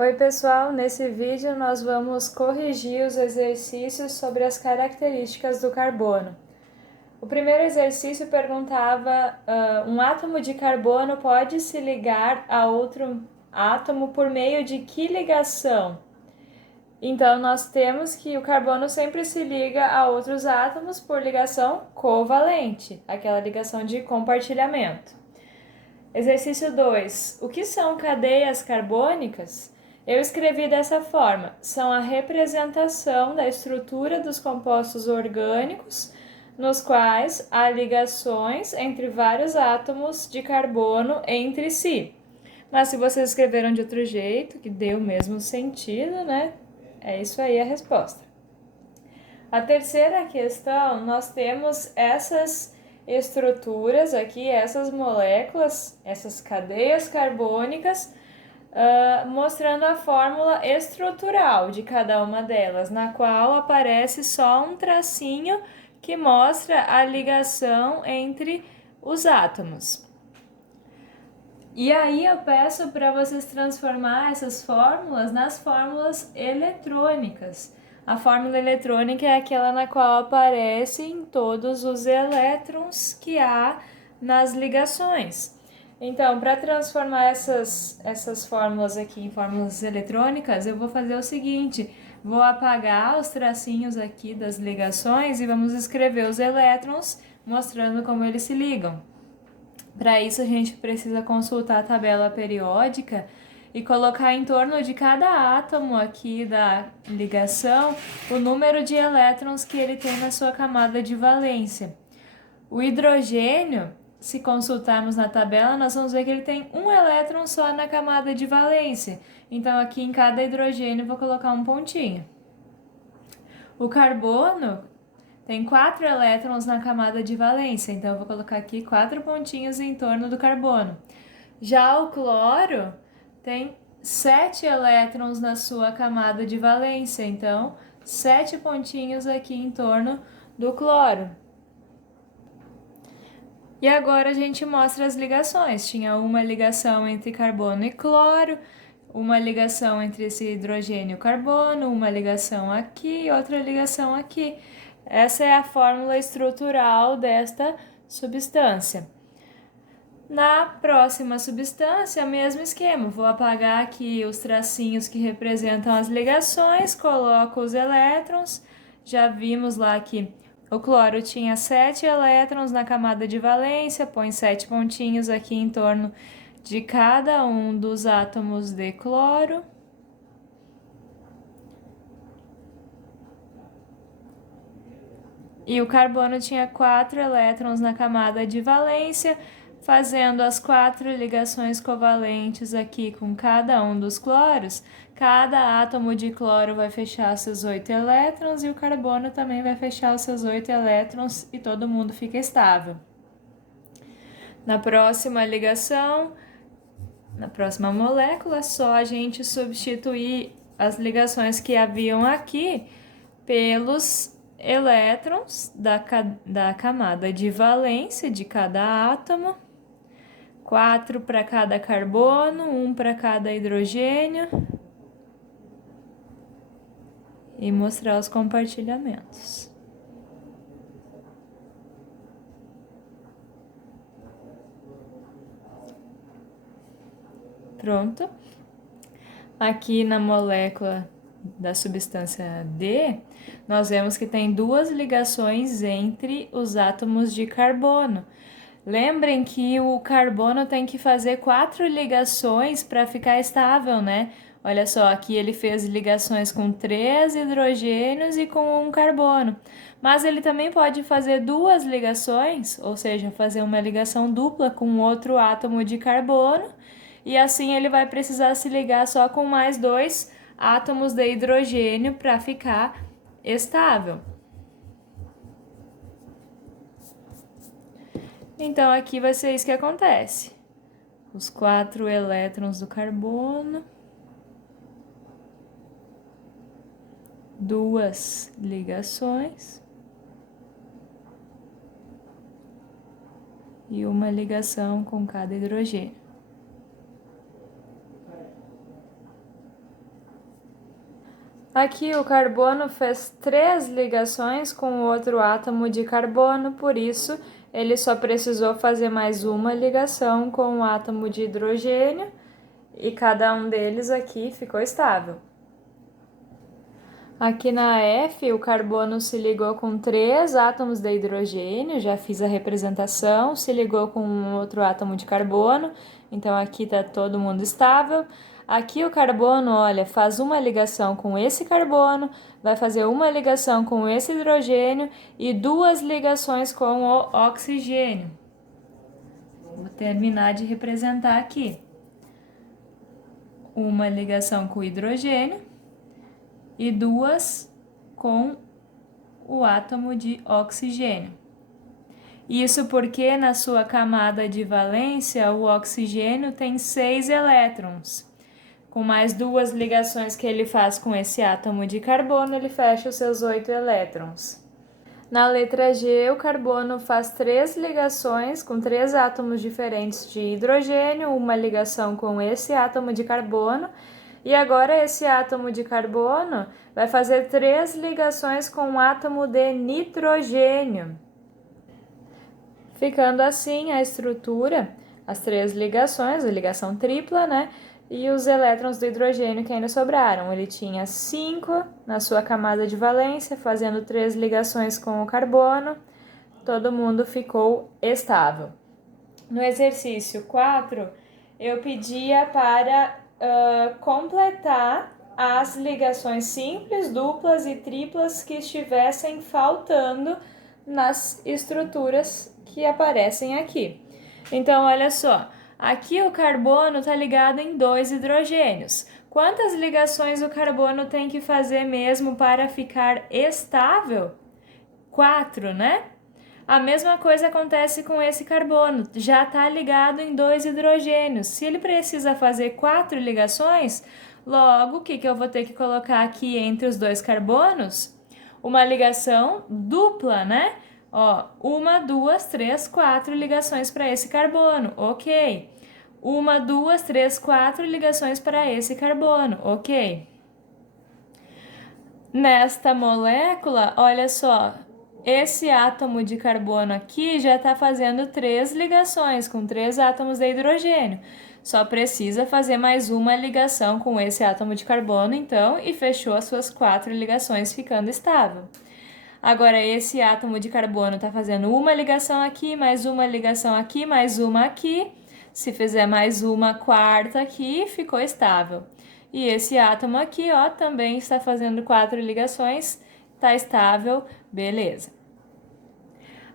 Oi pessoal, nesse vídeo nós vamos corrigir os exercícios sobre as características do carbono. O primeiro exercício perguntava: um átomo de carbono pode se ligar a outro átomo por meio de que ligação? Então nós temos que o carbono sempre se liga a outros átomos por ligação covalente, aquela ligação de compartilhamento. Exercício 2. O que são cadeias carbônicas? Eu escrevi dessa forma: são a representação da estrutura dos compostos orgânicos, nos quais há ligações entre vários átomos de carbono entre si. Mas se vocês escreveram de outro jeito, que dê o mesmo sentido, né? É isso aí a resposta. A terceira questão, nós temos essas estruturas aqui, essas moléculas, essas cadeias carbônicas, mostrando a fórmula estrutural de cada uma delas, na qual aparece só um tracinho que mostra a ligação entre os átomos. E aí eu peço para vocês transformar essas fórmulas nas fórmulas eletrônicas. A fórmula eletrônica é aquela na qual aparecem todos os elétrons que há nas ligações. Então, para transformar essas fórmulas aqui em fórmulas eletrônicas, eu vou fazer o seguinte: vou apagar os tracinhos aqui das ligações e vamos escrever os elétrons, mostrando como eles se ligam. Para isso, a gente precisa consultar a tabela periódica e colocar em torno de cada átomo aqui da ligação o número de elétrons que ele tem na sua camada de valência. O hidrogênio, se consultarmos na tabela, nós vamos ver que ele tem um elétron só na camada de valência. Então, aqui em cada hidrogênio, eu vou colocar um pontinho. O carbono tem 4 elétrons na camada de valência, então eu vou colocar aqui 4 pontinhos em torno do carbono. Já o cloro tem 7 elétrons na sua camada de valência, então 7 pontinhos aqui em torno do cloro. E agora a gente mostra as ligações. Tinha uma ligação entre carbono e cloro, uma ligação entre esse hidrogênio e carbono, uma ligação aqui e outra ligação aqui. Essa é a fórmula estrutural desta substância. Na próxima substância, mesmo esquema. Vou apagar aqui os tracinhos que representam as ligações, coloco os elétrons. Já vimos lá que o cloro tinha 7 elétrons na camada de valência, põe 7 pontinhos aqui em torno de cada um dos átomos de cloro. E o carbono tinha 4 elétrons na camada de valência, fazendo as 4 ligações covalentes aqui com cada um dos cloros. Cada átomo de cloro vai fechar seus 8 elétrons e o carbono também vai fechar os seus 8 elétrons e todo mundo fica estável. Na próxima ligação, na próxima molécula, só a gente substituir as ligações que haviam aqui pelos elétrons da camada de valência de cada átomo, 4 para cada carbono, 1 para cada hidrogênio, e mostrar os compartilhamentos. Pronto. Aqui na molécula da substância D, nós vemos que tem 2 ligações entre os átomos de carbono. Lembrem que o carbono tem que fazer 4 ligações para ficar estável, né? Olha só, aqui ele fez ligações com 3 hidrogênios e com 1 carbono. Mas ele também pode fazer 2 ligações, ou seja, fazer uma ligação dupla com outro átomo de carbono, e assim ele vai precisar se ligar só com mais 2 átomos de hidrogênio para ficar estável. Então aqui vai ser isso que acontece. Os 4 elétrons do carbono, 2 ligações e uma ligação com cada hidrogênio. Aqui o carbono fez 3 ligações com outro átomo de carbono, por isso ele só precisou fazer mais uma ligação com o átomo de hidrogênio e cada um deles aqui ficou estável. Aqui na F, o carbono se ligou com 3 átomos de hidrogênio, já fiz a representação, se ligou com um outro átomo de carbono, então aqui está todo mundo estável. Aqui o carbono, olha, faz uma ligação com esse carbono, vai fazer uma ligação com esse hidrogênio e 2 ligações com o oxigênio. Vou terminar de representar aqui. Uma ligação com o hidrogênio e 2 com o átomo de oxigênio. Isso porque na sua camada de valência o oxigênio tem 6 elétrons. Com mais 2 ligações que ele faz com esse átomo de carbono, ele fecha os seus 8 elétrons. Na letra G, o carbono faz 3 ligações com 3 átomos diferentes de hidrogênio, uma ligação com esse átomo de carbono. E agora esse átomo de carbono vai fazer 3 ligações com um átomo de nitrogênio. Ficando assim a estrutura, as 3 ligações, a ligação tripla, né? E os elétrons do hidrogênio que ainda sobraram. Ele tinha 5 na sua camada de valência, fazendo 3 ligações com o carbono. Todo mundo ficou estável. No exercício 4, eu pedia para completar as ligações simples, duplas e triplas que estivessem faltando nas estruturas que aparecem aqui. Então, olha só, aqui o carbono está ligado em 2 hidrogênios. Quantas ligações o carbono tem que fazer mesmo para ficar estável? 4, né? A mesma coisa acontece com esse carbono, já está ligado em 2 hidrogênios. Se ele precisa fazer 4 ligações, logo o que eu vou ter que colocar aqui entre os 2 carbonos? Uma ligação dupla, né? Ó, 1, 2, 3, 4 ligações para esse carbono, ok. 1, 2, 3, 4 ligações para esse carbono, ok. Nesta molécula, olha só, esse átomo de carbono aqui já está fazendo 3 ligações com 3 átomos de hidrogênio. Só precisa fazer mais uma ligação com esse átomo de carbono, então, e fechou as suas 4 ligações, ficando estável. Agora, esse átomo de carbono está fazendo uma ligação aqui, mais uma ligação aqui, mais uma aqui. Se fizer mais uma quarta aqui, ficou estável. E esse átomo aqui, ó, também está fazendo 4 ligações, está estável, beleza.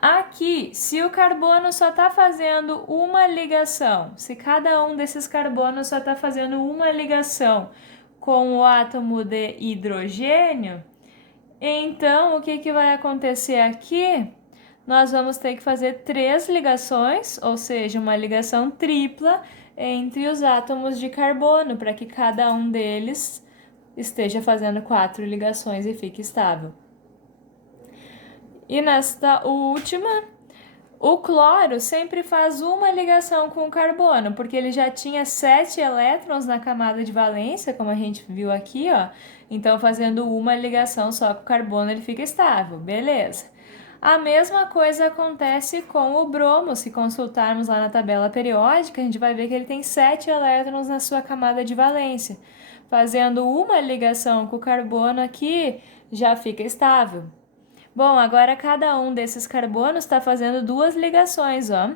Aqui, se o carbono só está fazendo uma ligação, se cada um desses carbonos só está fazendo uma ligação com o átomo de hidrogênio, então o que vai acontecer aqui? Nós vamos ter que fazer 3 ligações, ou seja, uma ligação tripla entre os átomos de carbono, para que cada um deles esteja fazendo 4 ligações e fique estável. E nesta última, o cloro sempre faz uma ligação com o carbono, porque ele já tinha 7 elétrons na camada de valência, como a gente viu aqui, ó. Então, fazendo uma ligação só com o carbono, ele fica estável, beleza. A mesma coisa acontece com o bromo. Se consultarmos lá na tabela periódica, a gente vai ver que ele tem 7 elétrons na sua camada de valência. Fazendo uma ligação com o carbono aqui, já fica estável. Bom, agora cada um desses carbonos está fazendo 2 ligações, ó.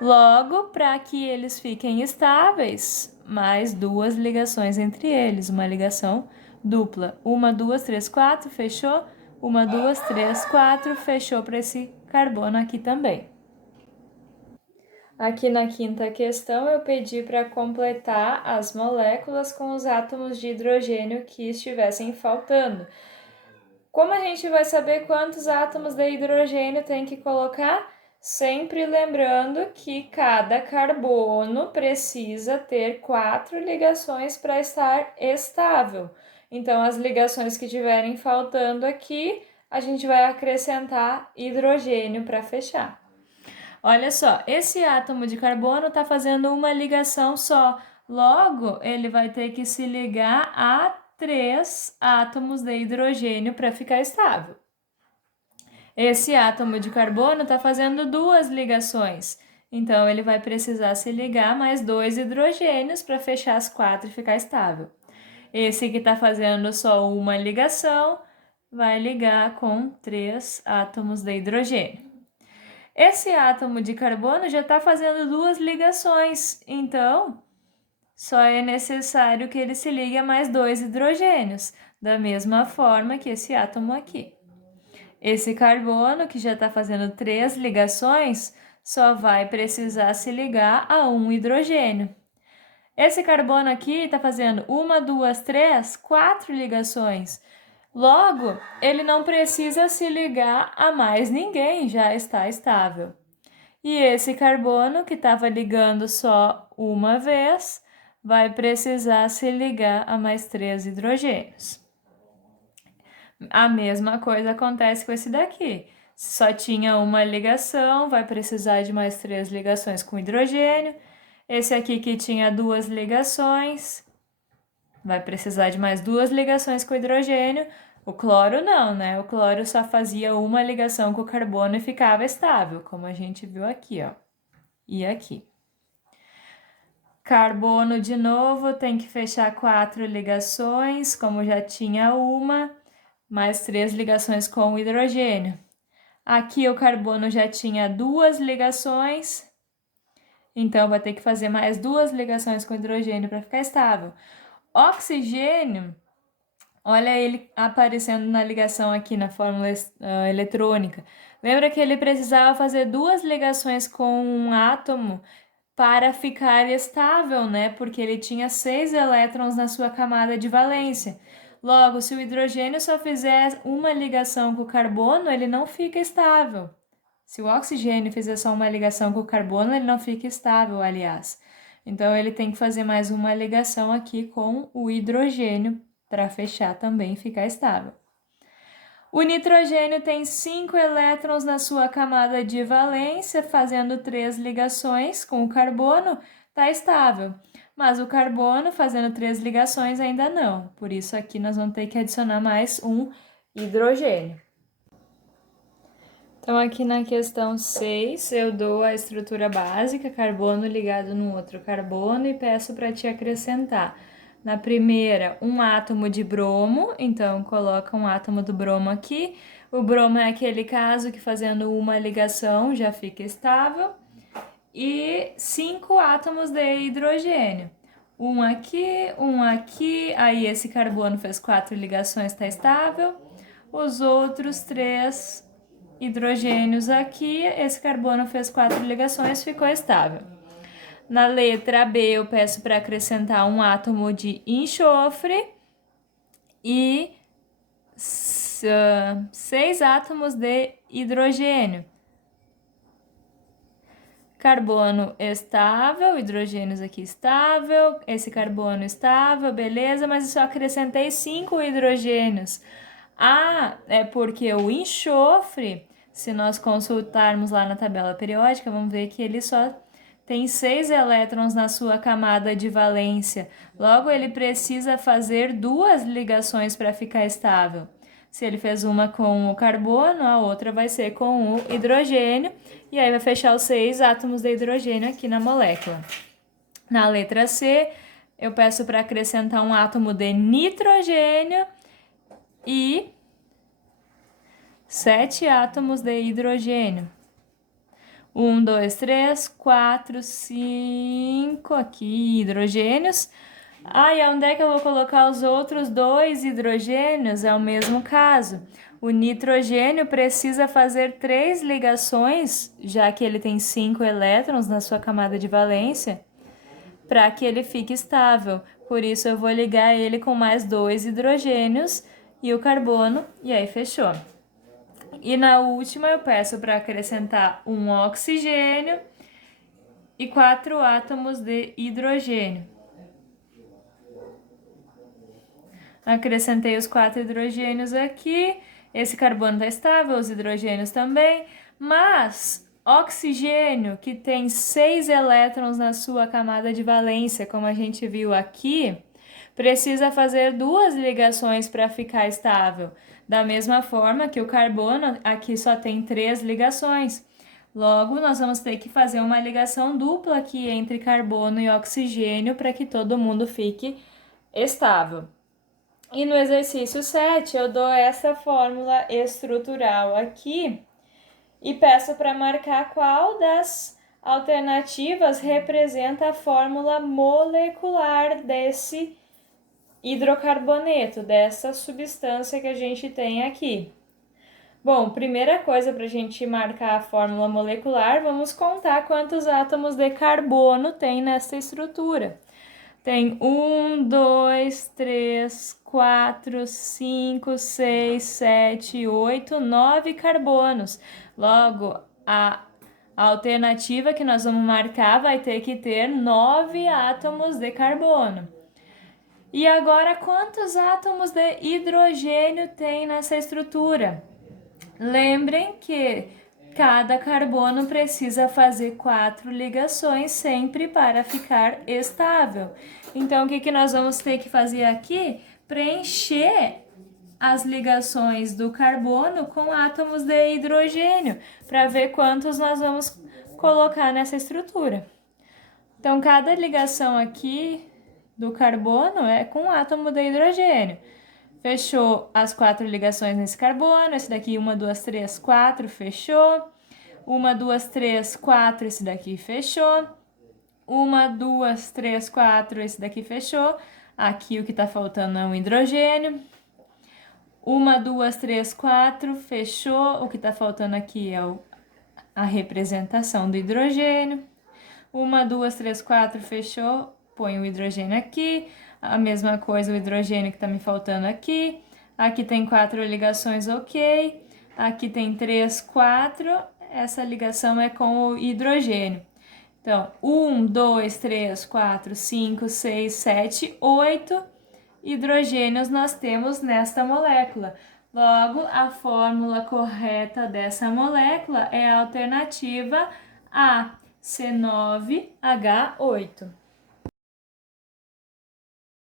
Logo, para que eles fiquem estáveis, mais 2 ligações entre eles, uma ligação dupla. 1, 2, 3, 4, fechou. 1, 2, 3, 4, fechou para esse carbono aqui também. Aqui na quinta questão, eu pedi para completar as moléculas com os átomos de hidrogênio que estivessem faltando. Como a gente vai saber quantos átomos de hidrogênio tem que colocar? Sempre lembrando que cada carbono precisa ter 4 ligações para estar estável. Então, as ligações que estiverem faltando aqui, a gente vai acrescentar hidrogênio para fechar. Olha só, esse átomo de carbono está fazendo uma ligação só. Logo, ele vai ter que se ligar a 3 átomos de hidrogênio para ficar estável. Esse átomo de carbono está fazendo 2 ligações, então ele vai precisar se ligar mais 2 hidrogênios para fechar as 4 e ficar estável. Esse que está fazendo só uma ligação vai ligar com 3 átomos de hidrogênio. Esse átomo de carbono já está fazendo 2 ligações, então só é necessário que ele se ligue a mais 2 hidrogênios, da mesma forma que esse átomo aqui. Esse carbono, que já está fazendo 3 ligações, só vai precisar se ligar a um hidrogênio. Esse carbono aqui está fazendo 1, 2, 3, 4 ligações. Logo, ele não precisa se ligar a mais ninguém, já está estável. E esse carbono, que estava ligando só uma vez, vai precisar se ligar a mais 3 hidrogênios. A mesma coisa acontece com esse daqui. Se só tinha uma ligação, vai precisar de mais 3 ligações com hidrogênio. Esse aqui que tinha 2 ligações, vai precisar de mais 2 ligações com hidrogênio. O cloro não, né? O cloro só fazia uma ligação com o carbono e ficava estável, como a gente viu aqui, ó. E aqui. Carbono de novo tem que fechar 4 ligações, como já tinha uma, mais 3 ligações com o hidrogênio. Aqui o carbono já tinha 2 ligações, então vai ter que fazer mais 2 ligações com hidrogênio para ficar estável. Oxigênio, olha ele aparecendo na ligação aqui na fórmula eletrônica. Lembra que ele precisava fazer 2 ligações com um átomo para ficar estável, né? Porque ele tinha 6 elétrons na sua camada de valência. Logo, se o hidrogênio só fizer uma ligação com o carbono, ele não fica estável. Se o oxigênio fizer só uma ligação com o carbono, ele não fica estável, aliás. Então, ele tem que fazer mais uma ligação aqui com o hidrogênio para fechar também e ficar estável. O nitrogênio tem 5 elétrons na sua camada de valência, fazendo 3 ligações com o carbono, está estável. Mas o carbono, fazendo 3 ligações, ainda não. Por isso, aqui nós vamos ter que adicionar mais um hidrogênio. Então, aqui na questão 6, eu dou a estrutura básica, carbono ligado no outro carbono, e peço para te acrescentar. Na primeira, um átomo de bromo, então coloca um átomo do bromo aqui. O bromo é aquele caso que fazendo uma ligação já fica estável. E 5 átomos de hidrogênio. Um aqui, aí esse carbono fez 4 ligações, está estável. Os outros 3 hidrogênios aqui, esse carbono fez 4 ligações, ficou estável. Na letra B, eu peço para acrescentar um átomo de enxofre e 6 átomos de hidrogênio. Carbono estável, hidrogênios aqui estável, esse carbono estável, beleza, mas eu só acrescentei 5 hidrogênios. Ah, é porque o enxofre, se nós consultarmos lá na tabela periódica, vamos ver que ele só tem 6 elétrons na sua camada de valência. Logo, ele precisa fazer 2 ligações para ficar estável. Se ele fez uma com o carbono, a outra vai ser com o hidrogênio, e aí vai fechar os 6 átomos de hidrogênio aqui na molécula. Na letra C, eu peço para acrescentar um átomo de nitrogênio e 7 átomos de hidrogênio. 1, 2, 3, 4, 5 aqui hidrogênios. E onde é que eu vou colocar os outros 2 hidrogênios? É o mesmo caso. O nitrogênio precisa fazer 3 ligações, já que ele tem 5 elétrons na sua camada de valência, para que ele fique estável. Por isso, eu vou ligar ele com mais 2 hidrogênios e o carbono, e aí fechou. E na última, eu peço para acrescentar um oxigênio e 4 átomos de hidrogênio. Acrescentei os 4 hidrogênios aqui. Esse carbono está estável, os hidrogênios também. Mas oxigênio, que tem 6 elétrons na sua camada de valência, como a gente viu aqui, precisa fazer 2 ligações para ficar estável. Da mesma forma que o carbono, aqui só tem 3 ligações. Logo, nós vamos ter que fazer uma ligação dupla aqui entre carbono e oxigênio para que todo mundo fique estável. E no exercício 7, eu dou essa fórmula estrutural aqui e peço para marcar qual das alternativas representa a fórmula molecular desse hidrocarboneto, dessa substância que a gente tem aqui. Bom, primeira coisa para a gente marcar a fórmula molecular, vamos contar quantos átomos de carbono tem nessa estrutura. Tem 1, 2, 3, 4, 5, 6, 7, 8, 9 carbonos. Logo, a alternativa que nós vamos marcar vai ter que ter 9 átomos de carbono. E agora, quantos átomos de hidrogênio tem nessa estrutura? Lembrem que cada carbono precisa fazer 4 ligações sempre para ficar estável. Então, o que nós vamos ter que fazer aqui? Preencher as ligações do carbono com átomos de hidrogênio, para ver quantos nós vamos colocar nessa estrutura. Então, cada ligação aqui do carbono é com átomo de hidrogênio. Fechou as 4 ligações nesse carbono, esse daqui 1, 2, 3, 4, fechou. 1, 2, 3, 4, esse daqui fechou. 1, 2, 3, 4, esse daqui fechou. Aqui o que tá faltando é um hidrogênio. 1, 2, 3, 4, fechou. O que tá faltando aqui é a representação do hidrogênio. 1, 2, 3, 4, fechou. Põe o hidrogênio aqui. A mesma coisa o hidrogênio que tá me faltando aqui. Aqui tem 4 ligações, ok. Aqui tem 3, 4. Essa ligação é com o hidrogênio. Então, 1, 2, 3, 4, 5, 6, 7, 8 hidrogênios nós temos nesta molécula. Logo, a fórmula correta dessa molécula é a alternativa A, C9H8.